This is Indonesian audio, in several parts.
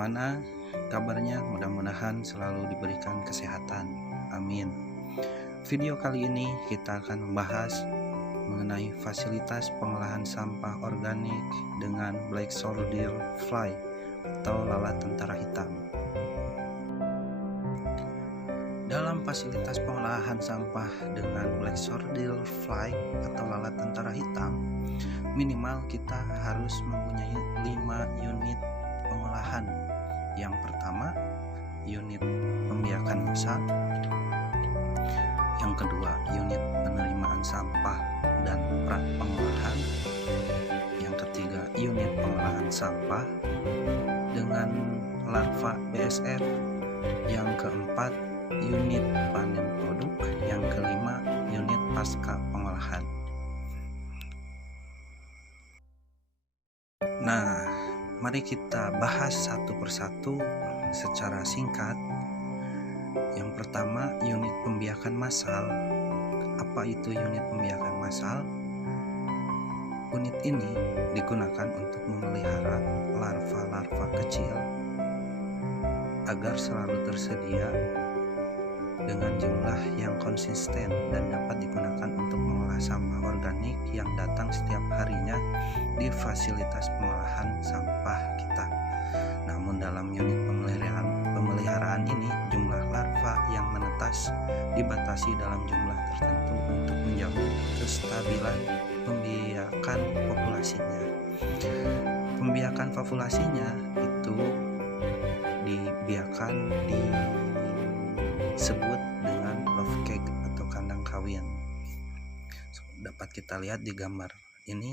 bagaimana kabarnya? Mudah-mudahan selalu diberikan kesehatan. Amin. Video kali ini kita akan membahas mengenai fasilitas pengolahan sampah organik dengan black soldier fly atau lalat tentara hitam. Dalam fasilitas pengolahan sampah dengan black soldier fly atau lalat tentara hitam, minimal kita harus mempunyai 5 unit pengolahan. Yang pertama, unit pembiakan massal. Yang kedua, unit penerimaan sampah dan pra pengolahan. Yang ketiga, unit pengolahan sampah dengan larva BSF. Yang keempat, unit panen produk. Yang kelima, unit pasca pengolahan. Nah, mari kita bahas satu persatu secara singkat. Yang pertama, unit pembiakan massal. Apa itu unit pembiakan massal? Unit ini digunakan untuk memelihara larva-larva kecil agar selalu tersedia dengan jumlah yang konsisten dan dapat digunakan untuk mengolah sampah organik yang datang setiap harinya di fasilitas pengolahan sampah kita. Namun dalam unit pemeliharaan ini, jumlah larva yang menetas dibatasi dalam jumlah tertentu untuk menjamin kestabilan pembiakan populasinya. Pembiakan populasinya itu dibiarkan disebut dengan love cage atau kandang kawin. Dapat kita lihat di gambar ini.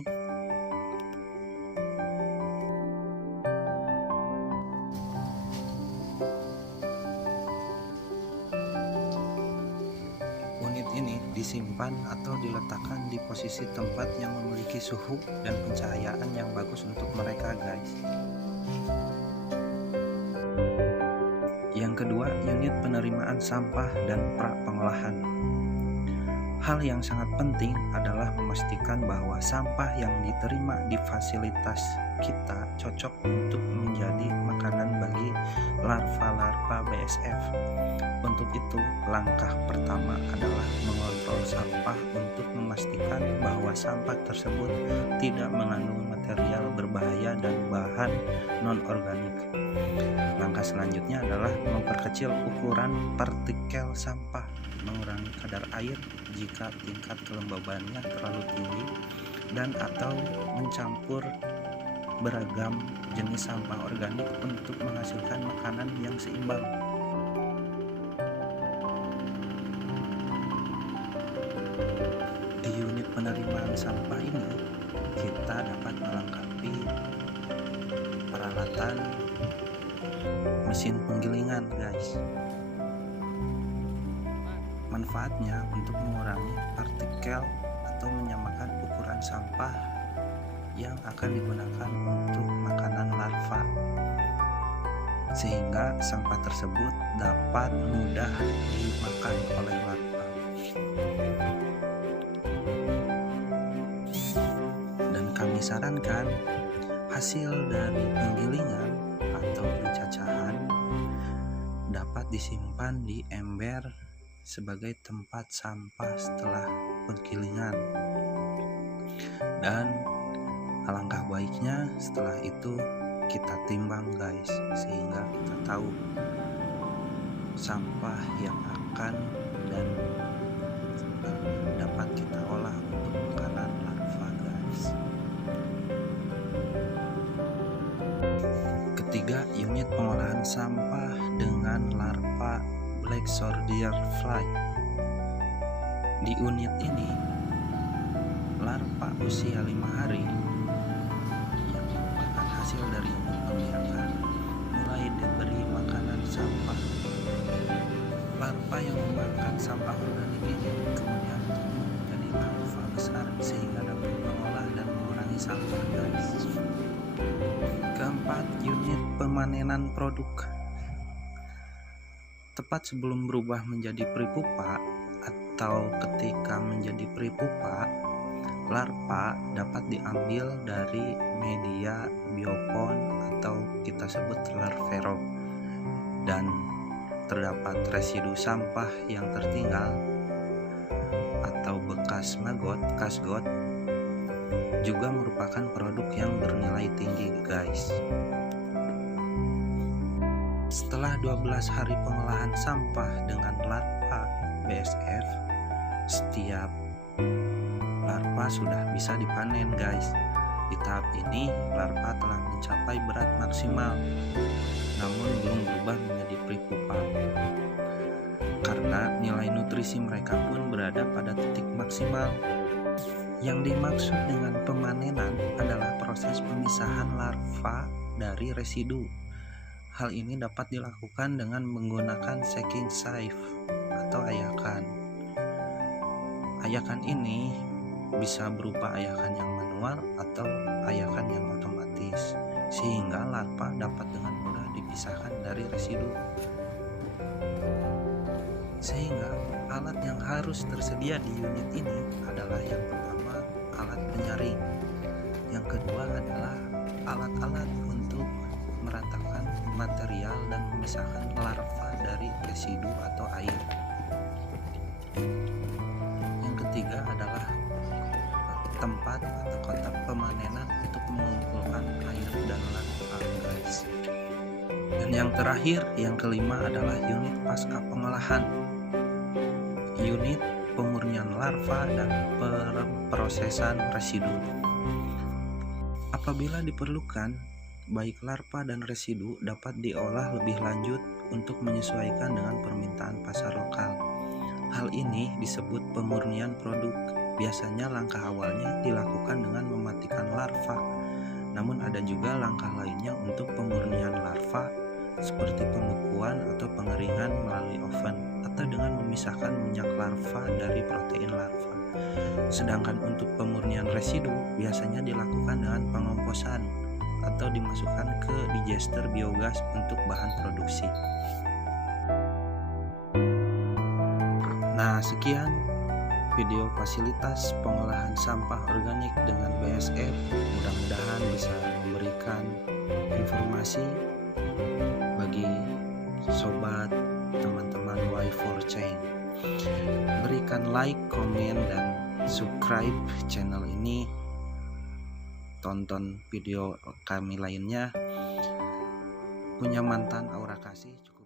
Unit ini disimpan atau diletakkan di posisi tempat yang memiliki suhu dan pencahayaan yang bagus untuk mereka, guys. Yang kedua, unit penerimaan sampah dan pra pengolahan. Hal yang sangat penting adalah memastikan bahwa sampah yang diterima di fasilitas kita cocok untuk menjadi makanan bagi larva-larva BSF. Untuk itu, langkah pertama adalah mengontrol sampah untuk memastikan bahwa sampah tersebut tidak mengandung material berbahaya dan bahan non-organik. Langkah selanjutnya adalah memperkecil ukuran partikel sampah, mengurangi kadar air jika tingkat kelembabannya terlalu tinggi, dan atau mencampur beragam jenis sampah organik untuk menghasilkan makanan yang seimbang. Di unit penerimaan sampah ini, kita dapat melengkapi peralatan mesin penggilingan, guys. Manfaatnya untuk mengurangi partikel atau menyamakan ukuran sampah yang akan digunakan untuk makanan larva, sehingga sampah tersebut dapat mudah dimakan oleh larva. Dan kami sarankan hasil dari penggilingan atau pencacahan dapat disimpan di ember sebagai tempat sampah setelah penggilingan. Dan alangkah baiknya setelah itu kita timbang, guys, sehingga kita tahu sampah yang akan dan dapat kita olah untuk makanan larva, guys. Ketiga, unit pengolahan sampah dengan larva black soldier fly. Di unit ini, larva usia 5 hari yang merupakan hasil dari unit pembiakan mulai diberi makanan sampah. Larva yang memakan sampah organik ini kemudian tumbuh menjadi larva besar sehingga dapat mengolah dan mengurangi sampah, guys. Keempat, unit pemanenan produk. Tepat sebelum berubah menjadi peri pupa atau ketika menjadi peri pupa, larva dapat diambil dari media biopon atau kita sebut larvarum, dan terdapat residu sampah yang tertinggal atau bekas kasgot juga merupakan produk yang bernilai tinggi, guys. Setelah 12 hari pengolahan sampah dengan larva BSF, setiap larva sudah bisa dipanen, guys. Di tahap ini, larva telah mencapai berat maksimal, namun belum berubah menjadi pre-pupa. Karena nilai nutrisi mereka pun berada pada titik maksimal. Yang dimaksud dengan pemanenan adalah proses pemisahan larva dari residu. Hal ini dapat dilakukan dengan menggunakan shaking sieve atau ayakan. Ayakan ini bisa berupa ayakan yang manual atau ayakan yang otomatis, sehingga larva dapat dengan mudah dipisahkan dari residu. Sehingga alat yang harus tersedia di unit ini adalah yang pertama alat penyaring, yang kedua adalah alat-alat untuk meratakan material dan memisahkan larva dari residu atau air. Yang ketiga adalah tempat atau kotak pemanenan untuk mengumpulkan air dan larva, guys. Dan yang terakhir, yang kelima adalah unit pasca pengolahan, unit pemurnian larva dan prosesan residu. Apabila diperlukan, baik larva dan residu dapat diolah lebih lanjut untuk menyesuaikan dengan permintaan pasar lokal. Hal ini disebut pemurnian produk. Biasanya langkah awalnya dilakukan dengan mematikan larva, namun ada juga langkah lainnya untuk pemurnian larva seperti pembekuan atau pengeringan melalui oven, atau dengan memisahkan minyak larva dari protein larva. Sedangkan untuk pemurnian residu biasanya dilakukan dengan pengomposan atau dimasukkan ke digester biogas untuk bahan produksi. Nah, sekian video fasilitas pengolahan sampah organik dengan BSF. Mudah-mudahan bisa memberikan informasi bagi sobat teman-teman Y4Chain. Berikan like, komen, dan subscribe channel ini. Tonton video kami lainnya. Punya mantan Aura Kasih.